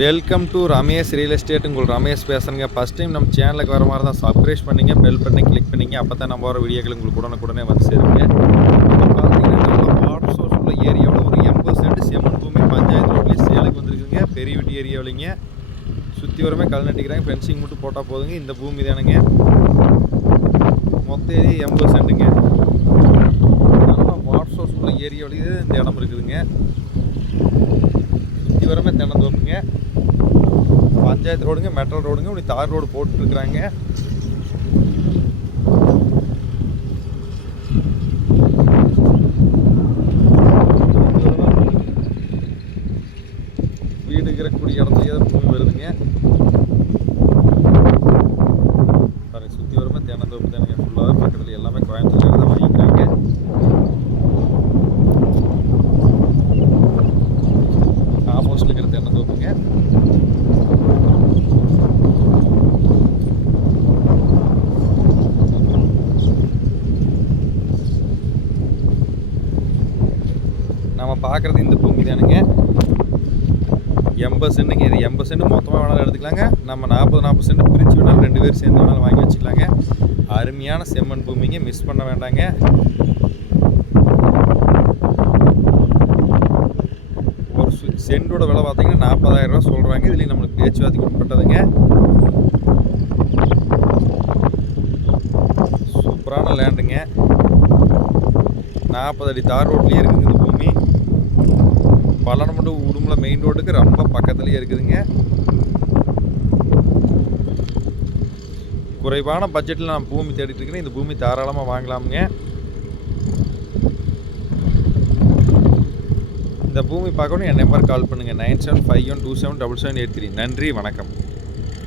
Welcome to Ramesh real estate உங்கள் ரமேஷ் பேசுகிறேங்க first time நம்ம சேனலுக்கு வர மாதிரி தான் சப்ஸ்கிரைப் பண்ணிங்க பெல் பண்ணி கிளிக் பண்ணிங்க. அப்போ தான் நம்ம வர வீடியோக்கள் உங்களுக்கு உடனுக்குடனே வந்து சேருங்க. இப்போ பார்த்தீங்கன்னா நம்ம வாட்டர் சோர்ஸ் உள்ள ஏரியாவில் ஒரு எண்பது சென்ட் செம்மன் பூமி பஞ்சாயத்து ரோட்லேயே சேலுக்கு வந்துருக்குங்க. பெரிய வீட்டு ஏரியாவிலிங்க சுற்றி வரமே கல் நட்டிக்கிறாங்க. ஃபென்சிங் மட்டும் போட்டால் போதுங்க. இந்த பூமி தானுங்க. மொத்த ஏரியா எண்பது சென்ட்டுங்க நல்லா வாட்டர் சோர்ஸ் உள்ள ஏரியாவிலேயே இந்த இடம் இருக்குதுங்க. சுற்றி வரமே தென்னந்தோப்புங்க. பஞ்சாயத்து ரோடுங்க மெட்ரல் ரோடுங்க இப்படி தார் ரோடு போட்டுருக்குறாங்க. வீடு இருக்கக்கூடிய இடத்துலயே தான் பூமி வருதுங்க. நம்ம பார்க்குறது இந்த பூமி தானுங்க. எண்பது சென்ட்டுங்க இது எண்பது சென்ட் மொத்தமாக வேணாலும் எடுத்துக்கலாங்க. நம்ம நாற்பது நாற்பது சென்ட் பிரித்து வேணாலும் ரெண்டு பேர் சேர்ந்து வேணாலும் வாங்கி வச்சுக்கலாங்க. அருமையான செம்மண் பூமிங்க. மிஸ் பண்ண வேண்டாங்க. ஒரு சென்டோட விலை பார்த்தீங்கன்னா நாற்பதாயிரம் ரூபா சொல்கிறாங்க இதுலேயும் நம்மளுக்கு பேச்சுவார்த்தைக்கு உட்பட்டதுங்க. சூப்பரான லேண்டுங்க. நாற்பது அடி தார் ரோட்லேயே இருக்குங்க இந்த பூமி. பல்லனமட்டு உடுமலை மெயின் ரோட்டுக்கு ரொம்ப பக்கத்துலேயே இருக்குதுங்க. குறைவான பட்ஜெட்டில் நான் பூமி தேடிட்டு இருக்கிறேன் இந்த பூமி தாராளமாக வாங்கலாமுங்க. இந்த பூமி பார்க்கணும் என் நம்பர் கால் பண்ணுங்கள் nine seven five one two seven double seven eight three. நன்றி வணக்கம்.